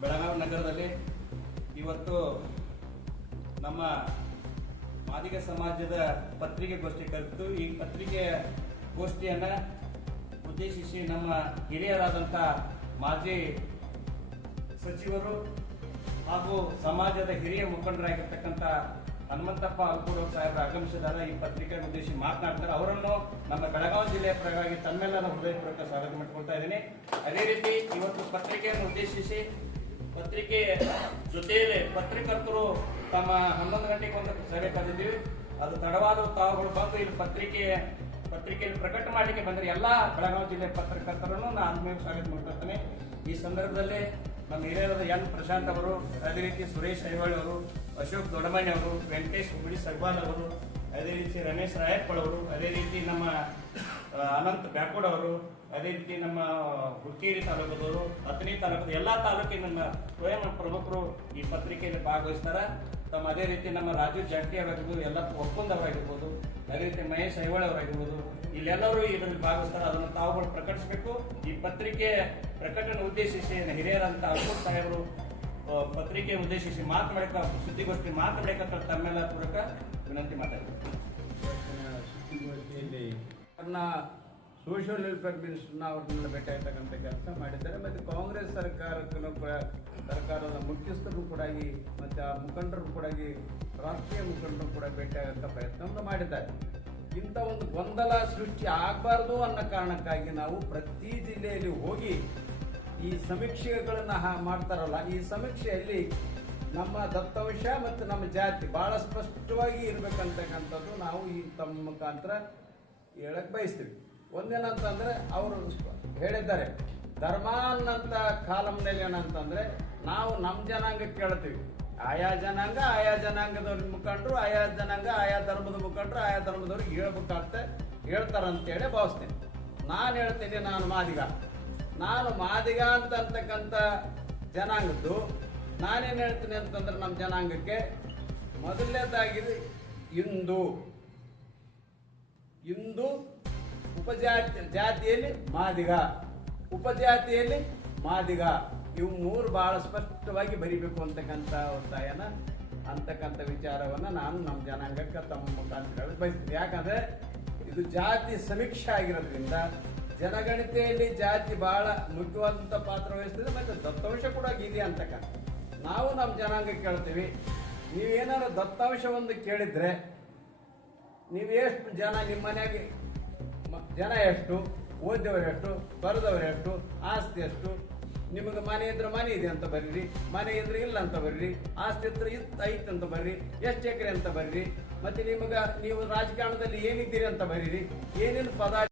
ಬೆಳಗಾವಿ ನಗರದಲ್ಲಿ ಇವತ್ತು ನಮ್ಮ ಮಾದಿಗ ಸಮಾಜದ ಪತ್ರಿಕೆ ಗೋಷ್ಠಿ ಕರೆತು ಈ ಪತ್ರಿಕೆ ಗೋಷ್ಠಿಯನ್ನು ಉದ್ದೇಶಿಸಿ ನಮ್ಮ ಹಿರಿಯರಾದಂಥ ಮಾಜಿ ಸಚಿವರು ಹಾಗೂ ಸಮಾಜದ ಹಿರಿಯ ಮುಖಂಡರಾಗಿರ್ತಕ್ಕಂಥ ಹನುಮಂತಪ್ಪ ಅಲ್ಕೂರು ಸಾಹೇಬರು ಆಗಮಿಸಿದಾಗ ಈ ಪತ್ರಿಕೆ ಉದ್ದೇಶಿ ಮಾತನಾಡ್ತಾರೆ. ಅವರನ್ನು ನಮ್ಮ ಬೆಳಗಾವಿ ಜಿಲ್ಲೆಯ ಪರವಾಗಿ ತಮ್ಮೆಲ್ಲರ ಹೃದಯಪೂರ್ವಕ ಸ್ವಾಗತ ಮಾಡಿಕೊಳ್ತಾ ಇದ್ದೀನಿ. ಅದೇ ರೀತಿ ಇವತ್ತು ಪತ್ರಿಕೆಯನ್ನು ಉದ್ದೇಶಿಸಿ ಪತ್ರಿಕೆ ಜೊತೆಯಲ್ಲಿ ಪತ್ರಿಕರ್ತರು ತಮ್ಮ ಹನ್ನೊಂದು ಗಂಟೆಗೆ ಒಂದು ಸಭೆ ಕರೆದಿದ್ದೀವಿ. ಅದು ತಡವಾದ ತಾವುಗಳು ಬಂದು ಇಲ್ಲಿ ಪತ್ರಿಕೆ, ಪತ್ರಿಕೆಯಲ್ಲಿ ಪ್ರಕಟ ಮಾಡಲಿಕ್ಕೆ ಬಂದರೆ ಎಲ್ಲ ಬೆಳಗಾವಿ ಜಿಲ್ಲೆ ಪತ್ರಕರ್ತರನ್ನು ನಾನು ಆತ್ಮೀಯ ಸ್ವಾಗತ ಮಾಡ್ಕೊಳ್ತೇನೆ ಈ ಸಂದರ್ಭದಲ್ಲಿ ನಮ್ಮ ಹಿರಿಯರಾದ ಎನ್ ಪ್ರಶಾಂತ್ ಅವರು, ಅದೇ ರೀತಿ ಸುರೇಶ್ ಐವಾಳ್ ಅವರು, ಅಶೋಕ್ ದೊಡ್ಡಮಣಿ ಅವರು, ವೆಂಕಟೇಶ್ ಹುಬ್ಬಳ್ಳಿ ಸರ್ಬಾಲ್ ಅವರು, ಅದೇ ರೀತಿ ರಮೇಶ್ ರಾಯಪ್ಪಳ್ ಅವರು, ಅದೇ ರೀತಿ ನಮ್ಮ ಅನಂತ್ ಬ್ಯಾಕೋಡ್ ಅವರು, ಅದೇ ರೀತಿ ನಮ್ಮ ಹುಕ್ಕೇರಿ ತಾಲೂಕದವರು ಹತ್ತನೇ ತಾಲೂಕದ ಎಲ್ಲಾ ತಾಲೂಕಿನ ಸ್ವಯಂ ಪ್ರಮುಖರು ಈ ಪತ್ರಿಕೆಯಲ್ಲಿ ಭಾಗವಹಿಸ್ತಾರೆ. ತಮ್ಮ ಅದೇ ರೀತಿ ನಮ್ಮ ರಾಜು ಜಂಟಿ ಅವರಾಗಿರ್ಬೋದು ಎಲ್ಲ ಒಪ್ಪಂದ ಅವರಾಗಿರ್ಬೋದು, ಅದೇ ರೀತಿ ಮಹೇಶ್ ಐವಾಳ್ ಅವರಾಗಿರ್ಬೋದು, ಇಲ್ಲೆಲ್ಲರೂ ಇದರಲ್ಲಿ ಭಾಗವಹಿಸ್ತಾರೆ. ಅದನ್ನು ತಾವುಗಳು ಪ್ರಕಟಿಸಬೇಕು. ಈ ಪತ್ರಿಕೆ ಪ್ರಕಟಣೆ ಉದ್ದೇಶಿಸಿ, ಹಿರಿಯರಂತ ಅಶೋಕ್ ಸಾಹೇಬರು ಪತ್ರಿಕೆ ಉದ್ದೇಶಿಸಿ ಮಾತನಾಡಕ ಸುದ್ದಿಗೋಷ್ಠಿ ಮಾತನಾಡಕ ತಮ್ಮೆಲ್ಲ ಪೂರಕ ವಿನಂತಿ ಸುದ್ದಿಗೋಷ್ಠಿಯಲ್ಲಿ ಅವ್ರನ್ನ ಸೋಷಿಯಲ್ ವೆಲ್ಫೇರ್ ಮಿನಿಸ್ಟರ್ನ ಅವ್ರನ್ನೆಲ್ಲ ಭೇಟಿ ಆಗ್ತಕ್ಕಂಥ ಕೆಲಸ ಮಾಡಿದ್ದಾರೆ. ಮತ್ತು ಕಾಂಗ್ರೆಸ್ ಸರ್ಕಾರಕ್ಕೂ ಕೂಡ, ಸರ್ಕಾರದ ಮುಖ್ಯಸ್ಥರು ಕೂಡ ಈ, ಮತ್ತು ಆ ಮುಖಂಡರು ಕೂಡ ಆಗಿ ರಾಷ್ಟ್ರೀಯ ಮುಖಂಡರು ಕೂಡ ಭೇಟಿ ಆಗಂತ ಪ್ರಯತ್ನವನ್ನು ಮಾಡಿದ್ದಾರೆ. ಇಂಥ ಒಂದು ಗೊಂದಲ ಸೃಷ್ಟಿ ಆಗಬಾರ್ದು ಅನ್ನೋ ಕಾರಣಕ್ಕಾಗಿ ನಾವು ಪ್ರತಿ ಜಿಲ್ಲೆಯಲ್ಲಿ ಹೋಗಿ ಈ ಸಮೀಕ್ಷೆಗಳನ್ನು ಮಾಡ್ತಾರಲ್ಲ, ಈ ಸಮೀಕ್ಷೆಯಲ್ಲಿ ನಮ್ಮ ದತ್ತಾಂಶ ಮತ್ತು ನಮ್ಮ ಜಾತಿ ಭಾಳ ಸ್ಪಷ್ಟವಾಗಿ ಇರಬೇಕಂತಕ್ಕಂಥದ್ದು ನಾವು ಈ ತಮ್ಮ ಮುಖಾಂತರ ಹೇಳಕ್ ಬಯಸ್ತೀವಿ. ಒಂದೇನಂತಂದ್ರೆ ಅವರು ಹೇಳಿದ್ದಾರೆ ಧರ್ಮ ಅನ್ನಂತ ಕಾಲಂನಲ್ಲಿ ಏನಂತಂದ್ರೆ ನಾವು ನಮ್ಮ ಜನಾಂಗಕ್ಕೆ ಕೇಳ್ತೀವಿ. ಆಯಾ ಜನಾಂಗ, ಆಯಾ ಜನಾಂಗದವ್ರ ಮುಖಂಡರು, ಆಯಾ ಜನಾಂಗ, ಆಯಾ ಧರ್ಮದ ಮುಖಂಡರು, ಆಯಾ ಧರ್ಮದವ್ರಿಗೆ ಅಂತ ಹೇಳ್ತಾರಂತೇಳಿ ಭಾವಿಸ್ತೀನಿ. ನಾನು ಹೇಳ್ತೀನಿ ನಾನು ಮಾದಿಗ. ನಾನು ಮಾದಿಗ ಅಂತ ಅಂತಕ್ಕಂಥ ಜನಾಂಗದ್ದು, ನಾನೇನು ಹೇಳ್ತೀನಿ ಅಂತಂದ್ರೆ ನಮ್ಮ ಜನಾಂಗಕ್ಕೆ ಮೊದಲನೇದಾಗಿದೆ ಹಿಂದೂ. ಹಿಂದೂ ಉಪಜಾತಿ, ಜಾತಿಯಲ್ಲಿ ಮಾದಿಗ. ಉಪಜಾತಿಯಲ್ಲಿ ಮಾದಿಗ. ಇವು ಮೂರು ಬಹಳ ಸ್ಪಷ್ಟವಾಗಿ ಬರಿಬೇಕು ಅಂತಕ್ಕಂಥ ಒತ್ತಾಯನ, ಅಂತಕ್ಕಂಥ ವಿಚಾರವನ್ನು ನಾನು ನಮ್ಮ ಜನಾಂಗಕ್ಕೆ ತಮ್ಮ ಮುಖಾಂತರ ಬಯಸ್ತೀನಿ. ಯಾಕಂದರೆ ಇದು ಜಾತಿ ಸಮೀಕ್ಷೆ ಆಗಿರೋದ್ರಿಂದ ಜನಗಣತಿಯಲ್ಲಿ ಜಾತಿ ಬಹಳ ಮುಖ್ಯವಾದಂಥ ಪಾತ್ರ ವಹಿಸ್ತದೆ, ಮತ್ತು ದತ್ತಾಂಶ ಕೂಡ ಇದೆ ಅಂತಕ್ಕಂಥ ನಾವು ನಮ್ಮ ಜನಾಂಗಕ್ಕೆ ಕೇಳ್ತೀವಿ, ನೀವೇನಾದ್ರು ದತ್ತಾಂಶ ಒಂದು ಕೇಳಿದ್ರೆ ನೀವು ಎಷ್ಟು ಜನ ನಿಮ್ಮ ಮನೆಯಾಗೆ ಜನ ಎಷ್ಟು? ಓದಿದವರು ಎಷ್ಟು? ಬರೆದವರು ಎಷ್ಟು? ಆಸ್ತಿ ಎಷ್ಟು? ನಿಮಗೆ ಮನೆ ಇದ್ರೆ ಮನೆ ಇದೆ ಅಂತ ಬರ್ರಿ, ಮನೆ ಇದ್ರೆ ಇಲ್ಲ ಅಂತ ಬರ್ರಿ, ಆಸ್ತಿ ಇದ್ರೆ ಇತ್ತು ಐತೆ ಅಂತ ಬರ್ರಿ, ಎಷ್ಟು ಎಕರೆ ಅಂತ ಬರ್ರಿ, ಮತ್ತೆ ನಿಮಗೆ ನೀವು ರಾಜಕಾರಣದಲ್ಲಿ ಏನಿದ್ದೀರಿ ಅಂತ ಬರೀರಿ, ಏನೇನು ಪದ